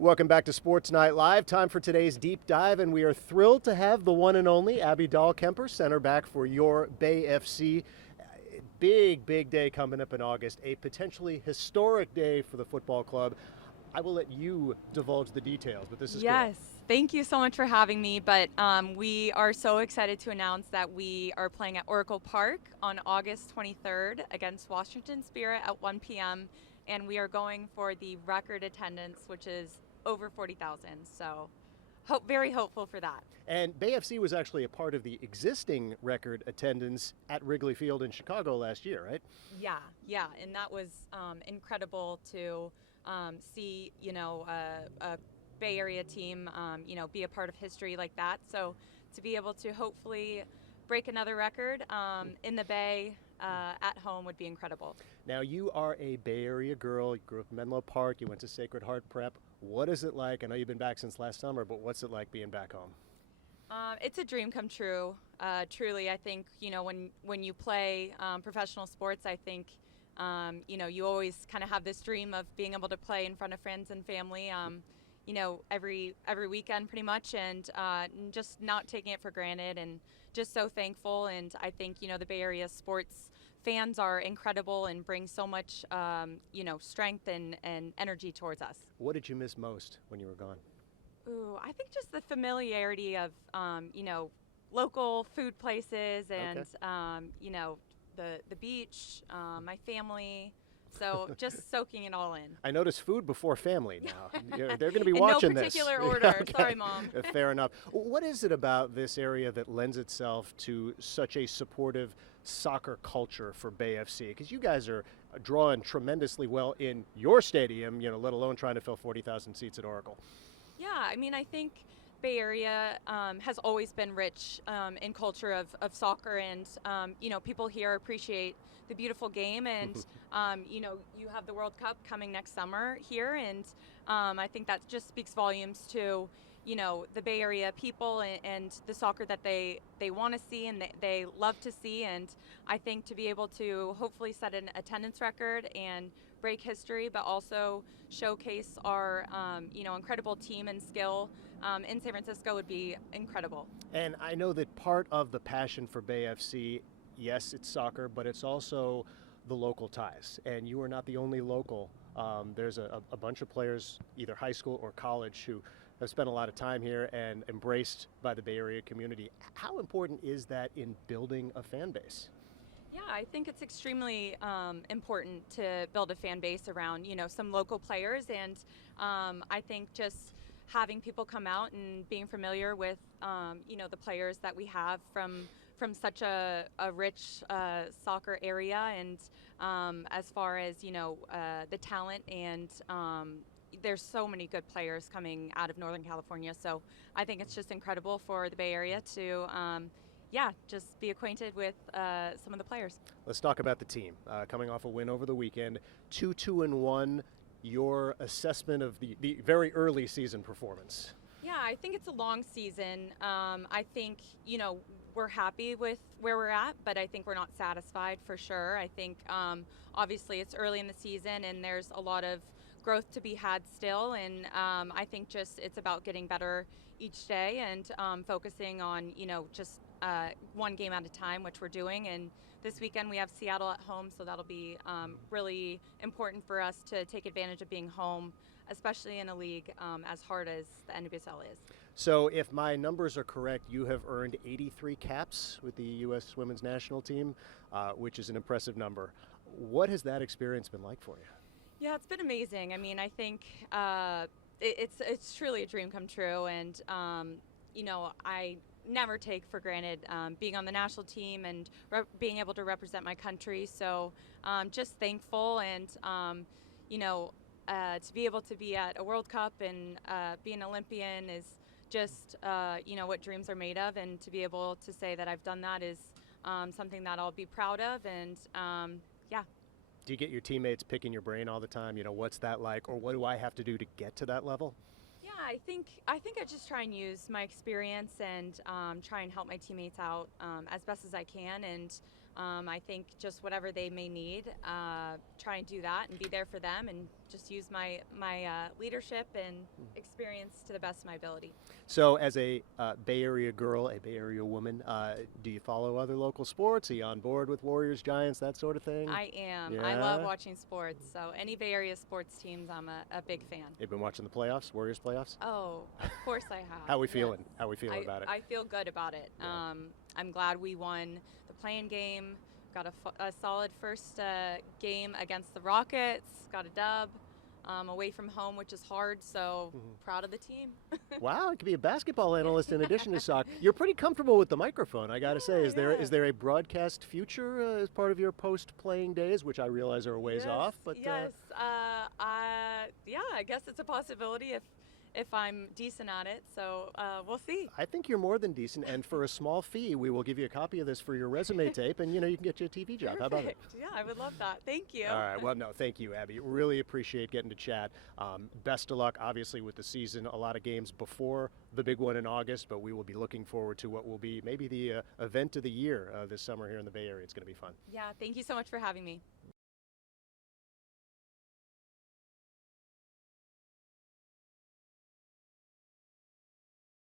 Welcome back to Sports Night Live. Time for today's deep dive, and we are thrilled to have the one and only Abby Dahlkemper, center back for your Bay FC. Big day coming up in August, a potentially historic day for the football club. I will let you divulge the details, but this is Yes, cool. thank you so much for having me. But we are so excited to announce that we are playing at Oracle Park on August 23rd against Washington Spirit at 1 p.m. And we are going for the record attendance, which is over 40,000. So very hopeful for that. And Bay FC was actually a part of the existing record attendance at Wrigley Field in Chicago last year, right? Yeah, and that was incredible to see, a Bay Area team, be a part of history like that. So to be able to hopefully break another record in the Bay at home would be incredible. Now, you are a Bay Area girl. You grew up in Menlo Park. You went to Sacred Heart Prep. What is it like? I know you've been back since last summer, but what's it like being back home? It's a dream come true. Truly, I think when you play professional sports, I think you always kind of have this dream of being able to play in front of friends and family. Every weekend pretty much, and just not taking it for granted, and just so thankful. And I think the Bay Area sports fans are incredible and bring so much strength and energy towards us. What did you miss most when you were gone? Ooh, I think just the familiarity of local food places and Okay. the beach, my family. So just soaking it all in. I noticed food before family now. They're going to be In watching no this. particular order. Okay. Sorry, Mom. Fair enough. What is it about this area that lends itself to such a supportive soccer culture for Bay FC? Because you guys are drawing tremendously well in your stadium, let alone trying to fill 40,000 seats at Oracle. Yeah, I mean, I think Bay Area has always been rich in culture of soccer, and people here appreciate the beautiful game, and you have the World Cup coming next summer here, and I think that just speaks volumes to the Bay Area people and the soccer that they want to see and they love to see. And I think to be able to hopefully set an attendance record and break history, but also showcase our incredible team and skill in San Francisco would be incredible. And I know that part of the passion for Bay FC, yes, it's soccer, but it's also the local ties. And you are not the only local. There's a bunch of players, either high school or college, who have spent a lot of time here and embraced by the Bay Area community. How important is that in building a fan base? Yeah, I think it's extremely important to build a fan base around, some local players. And I think just having people come out and being familiar with, the players that we have from such a rich soccer area, and as far as, the talent, and there's so many good players coming out of Northern California. So I think it's just incredible for the Bay Area to just be acquainted with some of the players. Let's talk about the team. Coming off a win over the weekend, 2-2-1. Your assessment of the very early season performance? Yeah, I think it's a long season. I think, we're happy with where we're at, but I think we're not satisfied for sure. I think obviously it's early in the season and there's a lot of growth to be had still. And I think just it's about getting better each day and focusing on, just one game at a time, which we're doing. And this weekend we have Seattle at home, so that'll be really important for us to take advantage of being home, especially in a league as hard as the NWSL is. So if my numbers are correct, you have earned 83 caps with the U.S. women's national team, which is an impressive number. What has that experience been like for you? Yeah, it's been amazing. I mean, I think it's truly a dream come true, and I never take for granted being on the national team and being able to represent my country. So just thankful, and to be able to be at a World Cup and be an Olympian is just what dreams are made of, and to be able to say that I've done that is something that I'll be proud of. And yeah. Do you get your teammates picking your brain all the time? What's that like, or what do I have to do to get to that level? Yeah, I think I just try and use my experience and try and help my teammates out as best as I can. And I think just whatever they may need, try and do that and be there for them, and just use my leadership and experience to the best of my ability. So, as a Bay Area girl, a Bay Area woman, do you follow other local sports? Are you on board with Warriors, Giants, that sort of thing? I am. Yeah? I love watching sports. So any Bay Area sports teams, I'm a big fan. You've been watching the playoffs, Warriors playoffs? Oh, of course I have. How we Yes. feeling? How we feeling about it? I feel good about it. Yeah. I'm glad we won the play-in game. Got a solid first game against the Rockets. Got a dub. Away from home, which is hard, so proud of the team. Wow, you could be a basketball analyst in addition to soccer. You're pretty comfortable with the microphone, I got to say. Is there a broadcast future as part of your post-playing days, which I realize are a ways off? But yes, I guess it's a possibility if I'm decent at it. So we'll see. I think you're more than decent, and for a small fee, we will give you a copy of this for your resume tape, and you can get you a TV job. Perfect. How about it? Yeah, I would love that. Thank you. All right. Well, no, thank you, Abby. Really appreciate getting to chat. Best of luck, obviously, with the season. A lot of games before the big one in August, but we will be looking forward to what will be maybe the event of the year this summer here in the Bay Area. It's going to be fun. Yeah, thank you so much for having me.